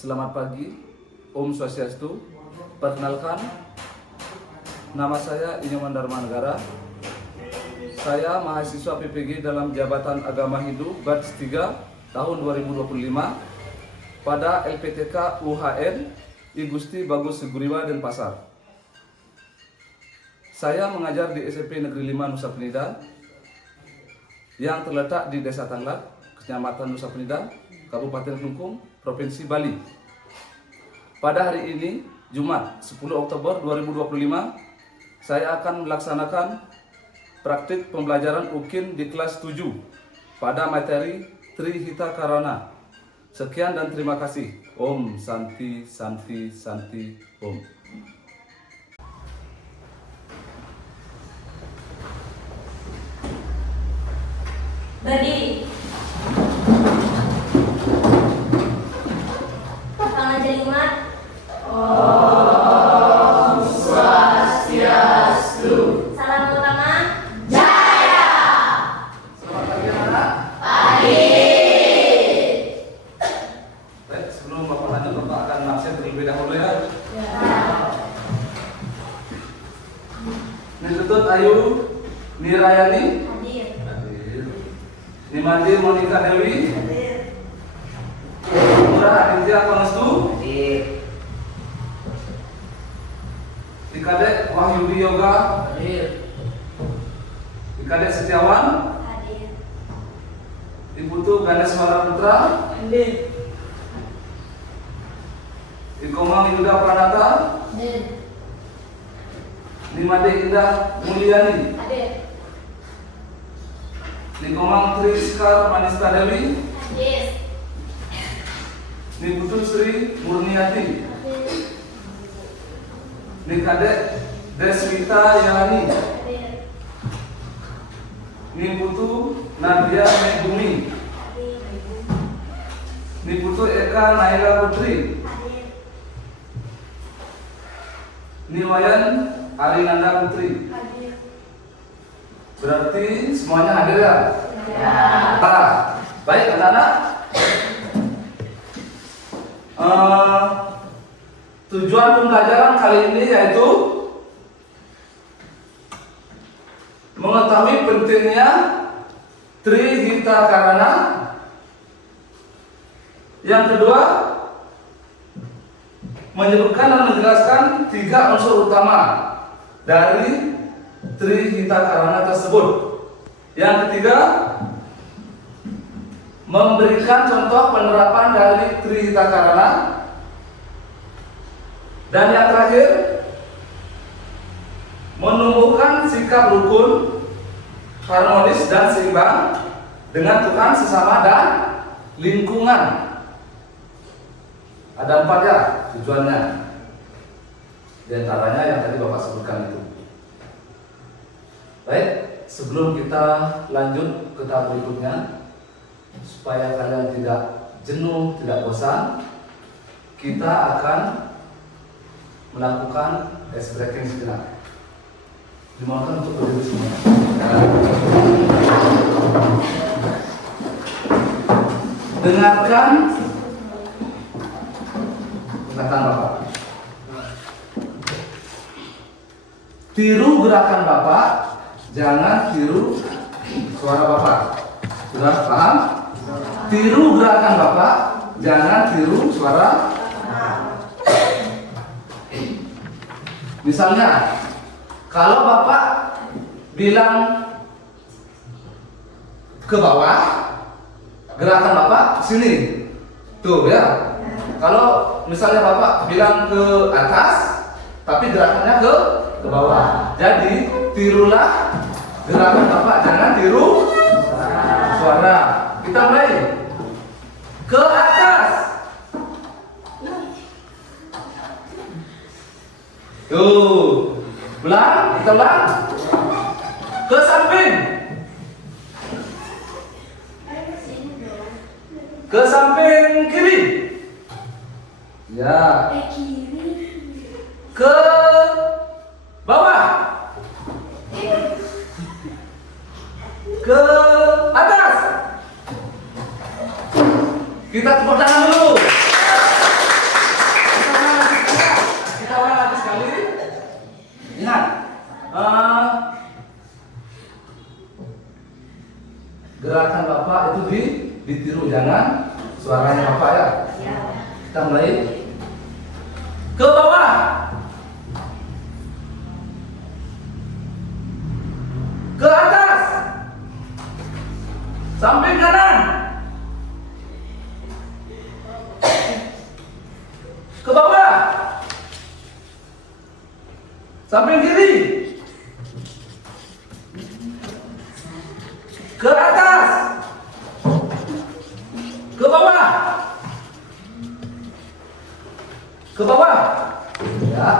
Selamat pagi, Om Swastiastu. Perkenalkan, nama saya Inyoman Darmanegara. Saya mahasiswa PPG dalam Jabatan Agama Hindu Batch 3 tahun 2025 pada LPTK UHN I Gusti Bagus Seguriwa Denpasar. Saya mengajar di SMP Negeri 5 Nusa Penida yang terletak di Desa Tanglat, Kecamatan Nusa Penida, Kabupaten Kelungkung, Provinsi Bali. Pada hari ini, Jumat 10 Oktober 2025, saya akan melaksanakan praktik pembelajaran UKIN di kelas 7 pada materi Trihita Karana. Sekian dan terima kasih. Om Santi Santi Santi Om. Berdiri. Tangan jelimat. Om Swastiastu. Salam utama. Jaya. Selamat pagi anak. Pagi. Baik, sebelum Bapak lanjut, Bapak akan absen terlebih dahulu ya. Nitutut Ayu Nirayani. Hadir. Nimandi Monika Dewi. Murah Aditya Pangestu. Dikadek Wahyudi Yoga. Dikadek Setiawan. Hadir. Iputu Ganes Putra. Ikomang Yuda Pranata. Hadir. Nimade Indah Mulyani. Hadir. Nikomang Triskar Manista Dewi. Hadir. Niputu Sri Murniati. Hadir. Nikadek Deswita Yani. Hadir. Niputu Nadia Megumi. Hadir. Niputu Eka Naila Putri. Hadir. Niwayan Arinanda Putri. Hadir. Berarti semuanya hadir ya? Ya. Baik anak-anak. Tujuan pembelajaran kali ini yaitu mengetahui pentingnya Trihita Karana. Yang kedua, menyebutkan dan menjelaskan 3 unsur utama dari Trihita Karana tersebut. Yang ketiga, memberikan contoh penerapan dari Trihita Karana. Dan yang terakhir, menumbuhkan sikap rukun, harmonis dan seimbang dengan Tuhan, sesama dan lingkungan. Ada 4 ya tujuannya. Di antaranya yang tadi Bapak sebutkan itu. Baik, sebelum kita lanjut ke tahap berikutnya, supaya kalian tidak jenuh, tidak bosan, kita akan melakukan ice breaking sejenak. Dimohonkan untuk berdiri semua. Dengarkan perkataan Bapak. Tiru gerakan Bapak, jangan tiru suara Bapak. Sudah paham? Tiru gerakan Bapak, jangan tiru suara. Misalnya, kalau Bapak bilang ke bawah, gerakan Bapak sini. Tuh ya. Kalau misalnya Bapak bilang ke atas, tapi gerakannya ke bawah. Jadi, tirulah gerakan Bapak, jangan tiru suara. Kita mulai. Ke atas. Tuh. Belang, kita belang. Ke samping. Ke samping kiri. Ya. Ke bawah. Ke atas. Kita tepuk tangan dulu. Kita mulai. Ke bawah. Ke atas. Samping kanan. Ke bawah. Samping kiri. Ke atas. Ke bawah. Ke bawah. Ya.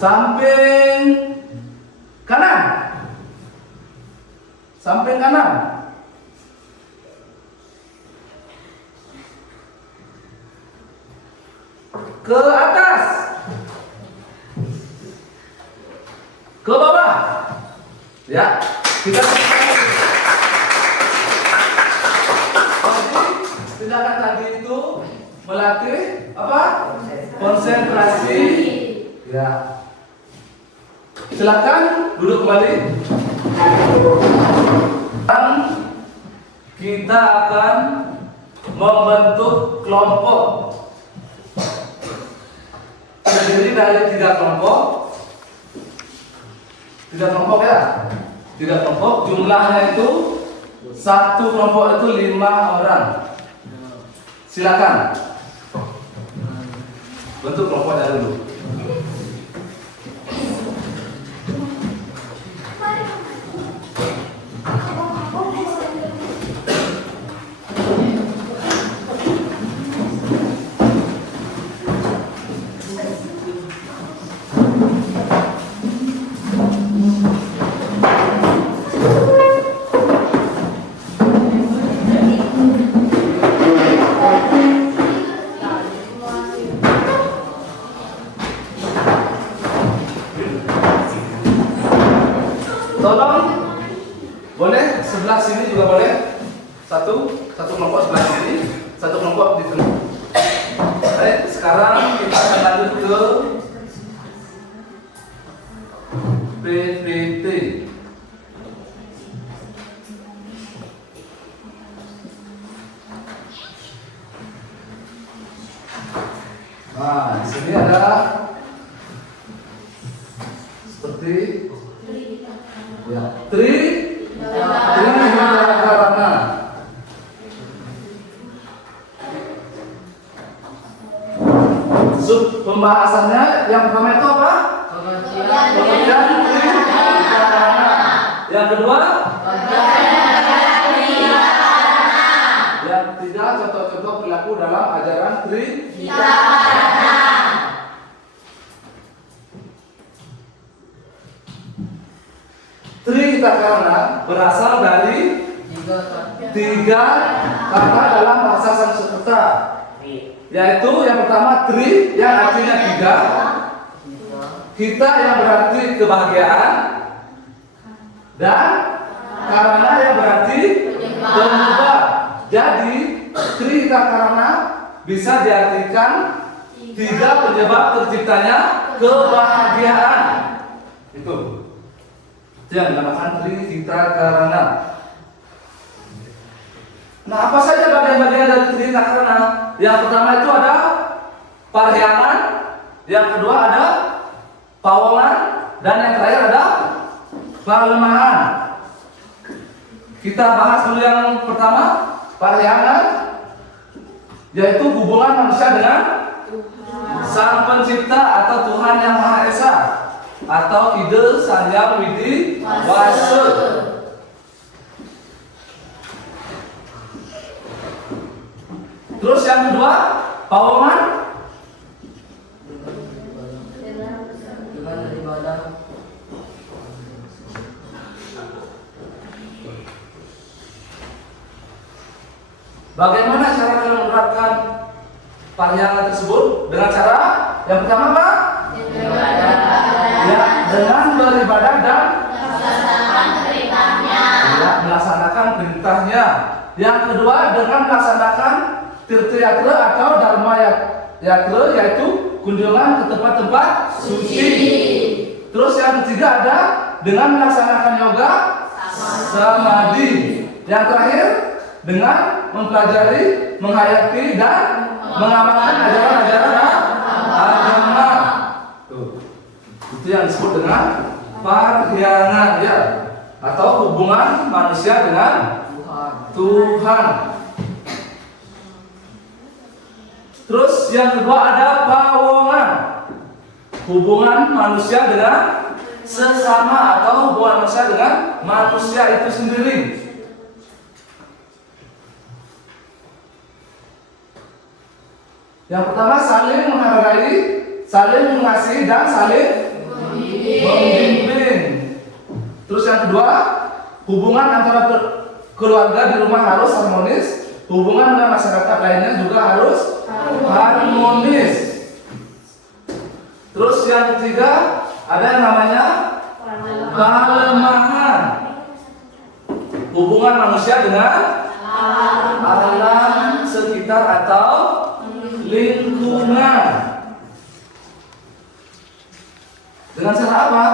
Samping kanan. Samping kanan. Ke atas. Ke bawah. Ya, kita tindakan tadi itu melatih apa? Konsentrasi. Ya. Silakan duduk kembali. Sekarang kita akan membentuk kelompok. Terdiri dari 3 kelompok. 3 kelompok ya. 3 kelompok, jumlahnya itu satu kelompok itu 5 orang. Silakan bentuk kelompoknya dulu. Tolong, boleh sebelah sini juga boleh. Satu kelompok sebelah sini, satu kelompok di tengah. Baik, sekarang kita akan lanjut ke PPT. Nah, di sini ada seperti ya, Triwikarana. Sub pembahasannya yang pertama itu apa? Pengertian Triwikarana. Yang kedua? Yang ketiga, contoh-contoh perilaku dalam ajaran Triwikarana. Triwikarana berasal dari 3 kata dalam bahasa Sanskerta, yaitu yang pertama tri yang artinya 3, kita yang berarti kebahagiaan, dan karana yang berarti penyebab. Jadi Triwikarana bisa diartikan 3 penyebab terciptanya kebahagiaan. Itu yang dinamakan Triwikarana. Nah, apa saja bagian-bagian dari Triwikarana? Yang pertama itu ada parhyangan, yang kedua ada pawongan, dan yang terakhir ada parlemahan. Kita bahas dulu yang pertama, parhyangan, yaitu hubungan manusia dengan Sang Pencipta atau Tuhan Yang Maha Esa, atau ide Sang Hyang Widi Wase. Terus yang kedua, pawongan, bagaimana cara kalian menerapkan parhyangan tersebut? Dengan cara yang pertama apa? Ya, dengan beribadah dan melaksanakan perintahnya. Yang kedua, dengan melaksanakan tirtayatra atau dharma yatra, yaitu kunjungan ke tempat-tempat suci. Terus yang ketiga ada dengan melaksanakan yoga samadhi. Yang terakhir dengan mempelajari, menghayati, dan mengamalkan ajaran-ajaran agama. Tuh. Itu yang disebut dengan parhyangan ya, atau hubungan manusia dengan Tuhan. Terus yang kedua ada pawongan, hubungan manusia dengan sesama atau hubungan manusia dengan manusia itu sendiri. Yang pertama saling menghargai, saling mengasihi dan saling membimbing. Terus yang kedua, hubungan antara keluarga di rumah harus harmonis, hubungan dengan masyarakat lainnya juga harus harmonis. Terus yang ketiga, ada yang namanya kelemahan, hubungan manusia dengan alam sekitar atau lingkungan. Dengan cara apa?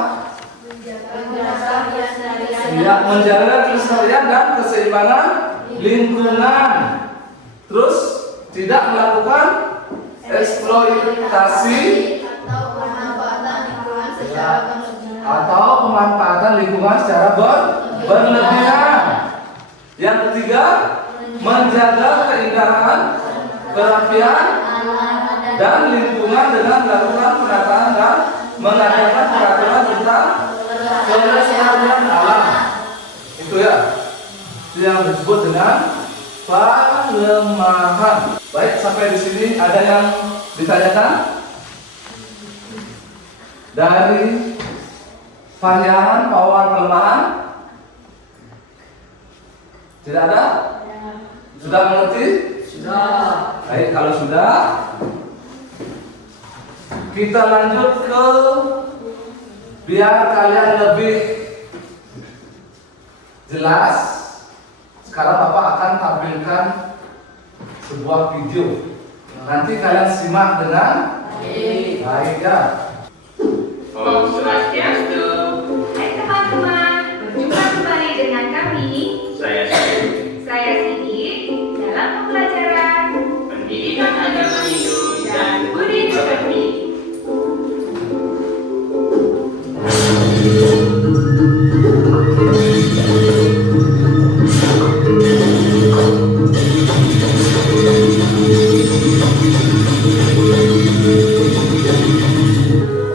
Ya, menjaga kelestarian dan keseimbangan lingkungan. Terus tidak melakukan eksploitasi atau pemanfaatan lingkungan secara berlebihan. Yang ketiga, menjaga keindahan, kerapian dan lingkungan dengan melakukan penataan dan mengadakan peraturan tentang kelestarian alam. Itu ya, itu yang disebut dengan pelemahan. Baik, sampai di sini ada yang ditanyakan dari parhyangan, pawongan, kelemahan? Tidak ada? Sudah mengerti? Sudah. Baik, kalau sudah, kita lanjut ke biar kalian lebih jelas. Sekarang Bapak akan tampilkan sebuah video. Nanti kalian simak dengan baik ya. Om Swastiastu. Hai teman-teman, berjumpa kembali dengan kami. Saya Siti dalam pembelajaran pendidikan agama Hindu dan budi pekerti.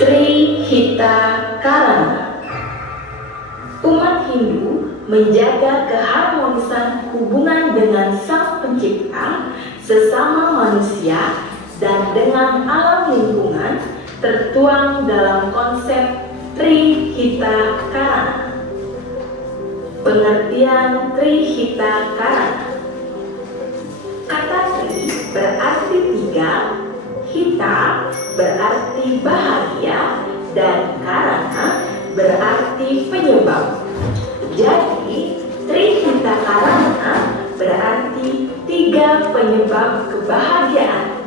Trihita Karana. Umat Hindu menjaga keharmonisan hubungan dengan Sang Pencipta, sesama manusia, dan dengan alam lingkungan tertuang dalam konsep Trihita Karana. Pengertian Trihita Karana. Kata tri berarti tiga, hita berarti bahagia, dan karana berarti penyebab. Jadi, Trihita Karana berarti tiga penyebab kebahagiaan.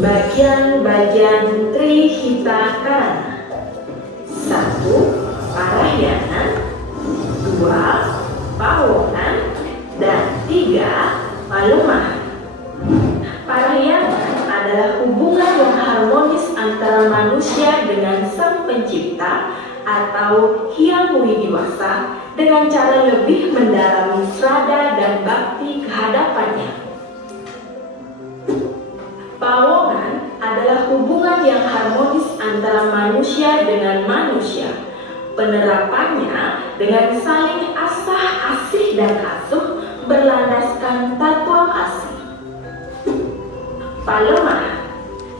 Bagian-bagian Trihita Karana: 1. Parahyangan, 2. Pawongan, dan 3. Palemahan. Parahyangan adalah hubungan yang harmonis antara manusia dengan Sang Pencipta atau Hyang Widiwasa dengan cara lebih mendalami srada dan bakti kehadapannya. Pawongan adalah hubungan yang harmonis antara manusia dengan manusia. Penerapannya dengan saling asah-asih dan asuh berlandaskan tatwa asih. Palemahan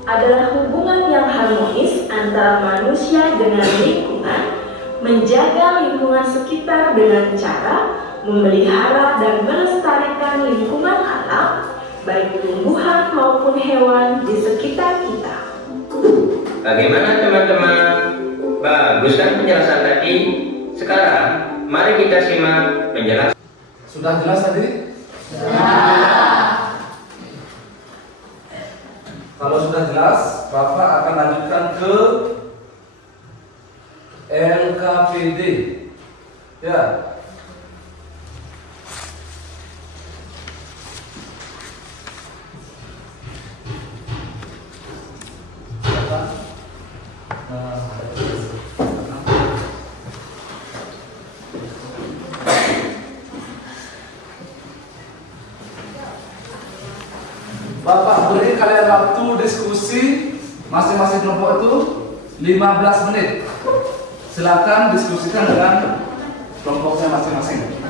adalah hubungan yang harmonis antara manusia dengan lingkungan, menjaga lingkungan sekitar dengan cara memelihara dan melestarikan lingkungan alam, baik tumbuhan maupun hewan di sekitar kita. Bagaimana teman-teman? Bagus kan penjelasan tadi? Sekarang mari kita simak penjelasan. Sudah jelas tadi? Kalau sudah jelas, Bapak akan lanjutkan ke LKPD. Ya. Bapak beri kalian waktu diskusi masing-masing kelompok itu 15 menit. Silakan diskusikan dengan kelompoknya masing-masing.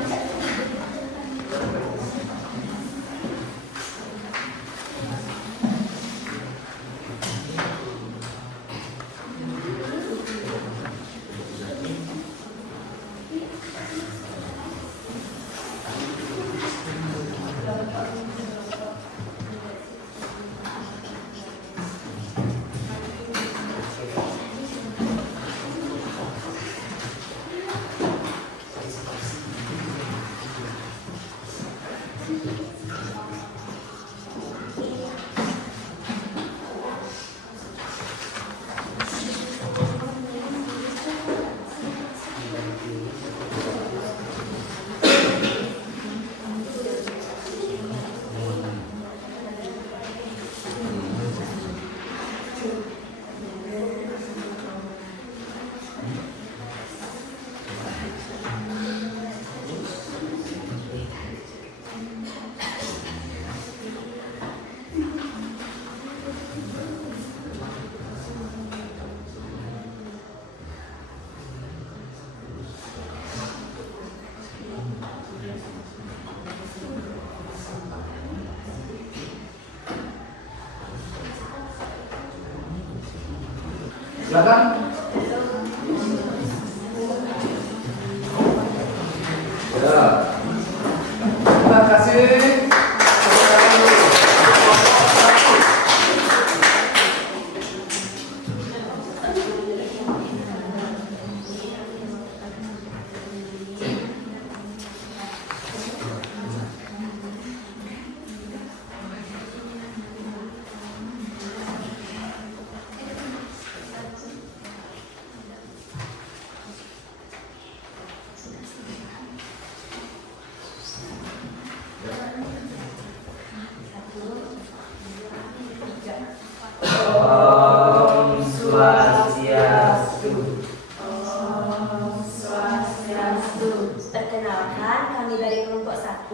Silakan. Ya. Terima kasih. Om Swastiastu. Perkenalkan, kami dari kelompok 1,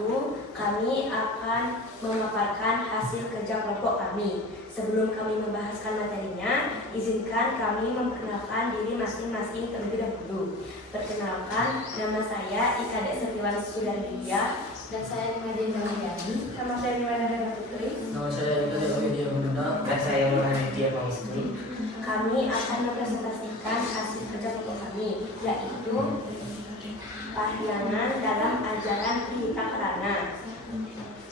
kami akan memaparkan hasil kerja kelompok kami. Sebelum kami membahaskan materinya, izinkan kami memperkenalkan diri masing-masing terlebih dahulu. Perkenalkan, nama saya Ika Dek Setiwan Sudari Widya. Dan saya Madin Banggiani. Nama saya Dimana Putri. Nama saya Ika Widya Menunda. Dan saya Muhammadiyah Pangistri. Kami akan mempresentasikan hasil kerja kelompok kami, yaitu Pahyangan dalam ajaran Trihita Karana.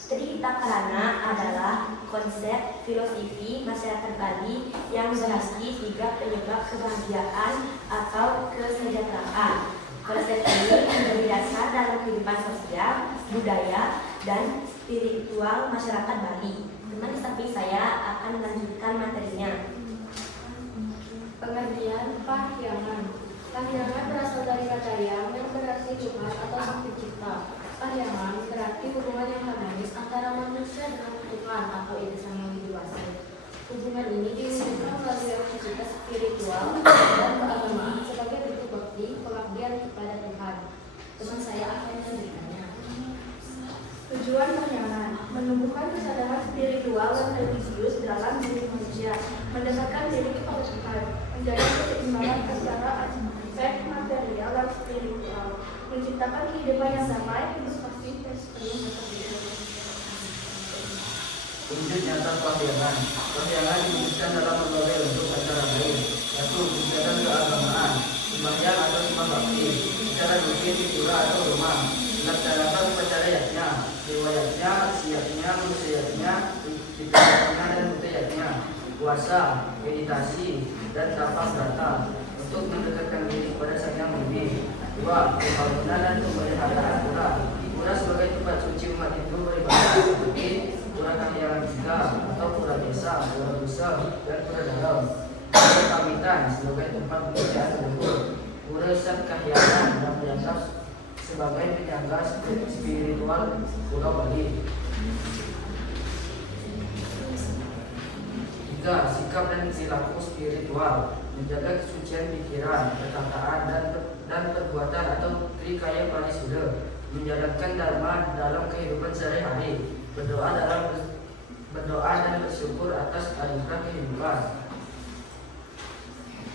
Trihita Karana adalah konsep filosofi masyarakat Bali yang berarti 3 penyebab kebahagiaan atau kesejahteraan. Konsep ini menjadi dasar dalam kehidupan sosial, budaya, dan spiritual masyarakat Bali. Teman di samping saya akan melanjutkan materinya. Pengertian Pahyangan. Pahyangan berasal dari kata yang berarti Tuhan atau Sang Pencipta. Pahyangan berarti hubungan yang harmonis antara manusia dengan Tuhan atau ide Sang Yang Widi Wasi. Hubungan ini diwujudkan melalui aktivitas spiritual dan keagamaan sebagai bentuk bakti pengabdian kepada Tuhan. Teman saya akan melanjutkannya. Tujuan Pahyangan menumbuhkan kesadaran spiritual dan religius dalam diri manusia, mendekatkan diri kepada Tuhan, menjaga keseimbangan antara aspek material dan spiritual, menciptakan kehidupan yang damai, hidup pasti dan sepenuh berkehidupan. Wujud nyata Pahyangan. Pahyangan diwujudkan dalam berbagai bentuk acara lain, yaitu kegiatan keagamaan, sembahyang atau sembah bakti, acara rutin di pura atau rumah, dilaksanakan upacara yajna, riwayatnya, siapnya, musayatnya, dipijatnya dan mutayatnya, puasa, meditasi, dan tapak data untuk mendekatkan diri kepada Sang Yang Widi. 2. Pembangunan dan pemeliharaan pura. Pura sebagai tempat suci umat Hindu beribadah seperti Pura Kahyangan 3 atau Pura Desa, Pura Busa, dan Pura Dalam. Pura Kamitan sebagai tempat pemujaan leluhur. Pura Sat Kahyangan yang dianggap sebagai penyangga spiritual Pulau Bali. 3. Sikap dan perilaku spiritual, menjaga kesucian pikiran, perkataan, dan perbuatan atau trikaya parisuda, menjalankan dharma dalam kehidupan sehari-hari, berdoa dalam berdoa dan bersyukur atas anugerah kehidupan.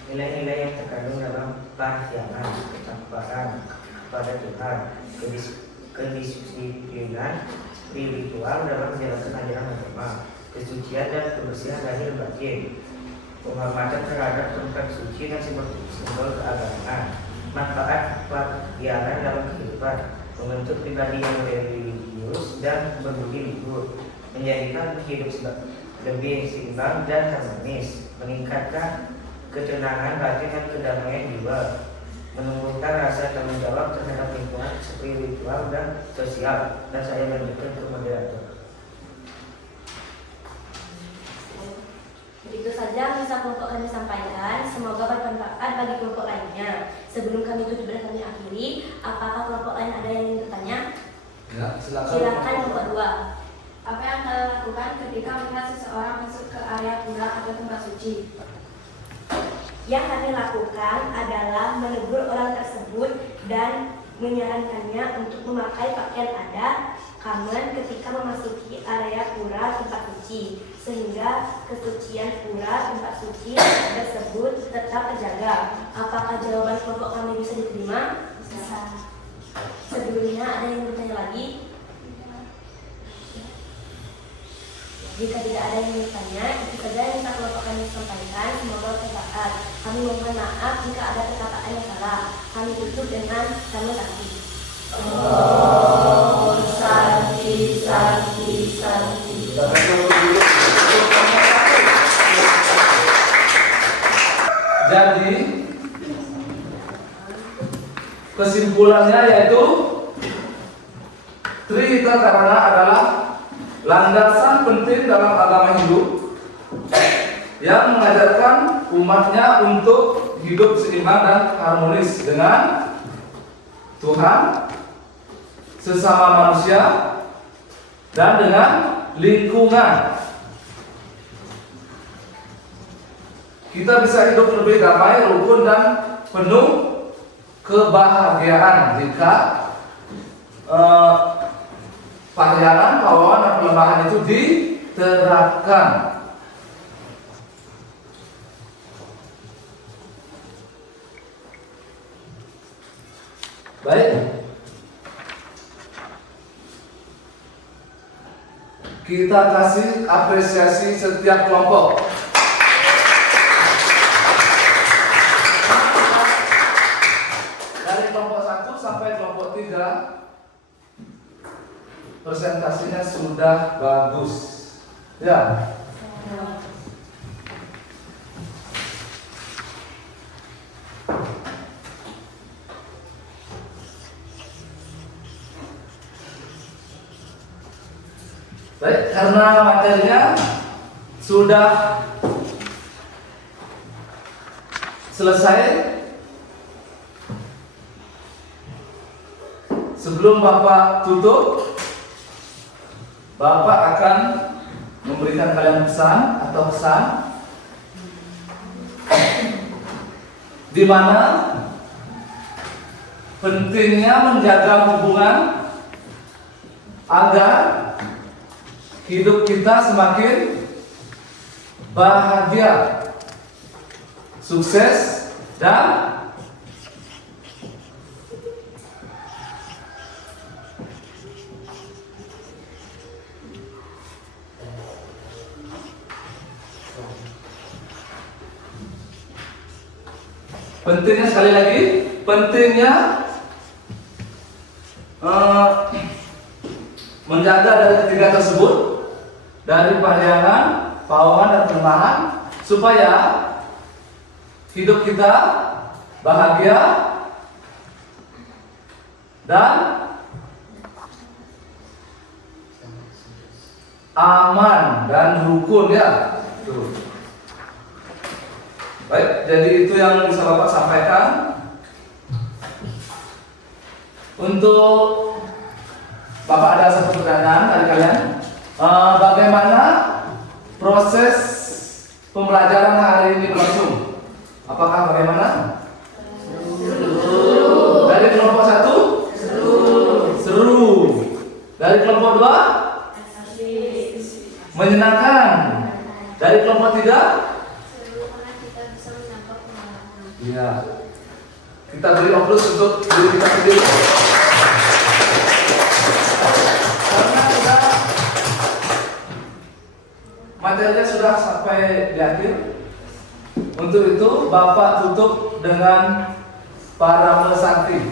Nilai-nilai yang terkandung dalam pahyangan, ketakwaan kepada Tuhan, kedisiplinan spiritual dalam menjalankan ajaran agama, kesucian dan kebersihan lahir batin, penghormatan terhadap tempat suci dan simbol keagamaan, manfaat pahyangan dalam kehidupan, membentuk pribadi yang religius dan berbudi luhur, menjadikan hidup lebih seimbang dan harmonis, meningkatkan ketenangan batin dan kedamaian jiwa, menumbuhkan rasa tanggung jawab terhadap lingkungan spiritual dan sosial, dan saya lanjutkan ke moderator. Begitu saja bisa kelompok kami sampaikan. Semoga bermanfaat bagi kelompok lainnya. Sebelum kami tutup dan kami akhiri, apakah kelompok lain ada yang ingin bertanya? Ya, silakan. Silakan kelompok 2. Apa yang kalian lakukan ketika melihat seseorang masuk ke area pura atau tempat suci? Yang kami lakukan adalah menegur orang tersebut dan menyarankannya untuk memakai pakaian adat Kamen ketika memasuki area pura tempat suci, sehingga kesucian pura tempat suci tersebut tetap terjaga. Apakah jawaban kelompok kami bisa diterima? Bisa. Sebelumnya ada yang bertanya lagi? Jika tidak ada yang bertanya, itu saja yang bisa kelompok kami sampaikan. Semoga bermanfaat. Kami mohon maaf jika ada perkataan yang salah. Kami tutup dengan sama sakti. Om Santi Santi Santi. Jadi kesimpulannya yaitu Trita Karana adalah landasan penting dalam agama Hindu yang mengajarkan umatnya untuk hidup seimbang dan harmonis dengan Tuhan, sesama manusia, dan dengan lingkungan. Kita bisa hidup lebih damai, rukun, dan penuh kebahagiaan jika pahyangan, pawawan, dan pelemahan itu diterapkan. Baik, kita kasih apresiasi setiap kelompok. Dari kelompok 1 sampai kelompok 3 presentasinya sudah bagus. Ya. Baik, karena materinya sudah selesai, sebelum Bapak tutup, Bapak akan memberikan kalian pesan atau pesan di mana pentingnya menjaga hubungan agar hidup kita semakin bahagia, sukses, dan pentingnya, sekali lagi, pentingnya menjaga dari ketiga tersebut, dari pahyangan, pawawan, dan pelemahan, supaya hidup kita bahagia dan aman dan rukun, ya. Tuh. Baik, jadi itu yang bisa Bapak sampaikan. Untuk Bapak ada satu pertanyaan dari kalian. Bagaimana proses pembelajaran hari ini berlangsung? Apakah bagaimana? Seru. Dari kelompok 1? Seru. Dari kelompok 2? Menyenangkan. Dari kelompok 3? Seru karena kita bisa menangkap pengalaman. Iya. Kita beri aplaus untuk diri kita sendiri. Karena sudah materinya sudah sampai di akhir. Untuk itu Bapak tutup dengan para pesantren.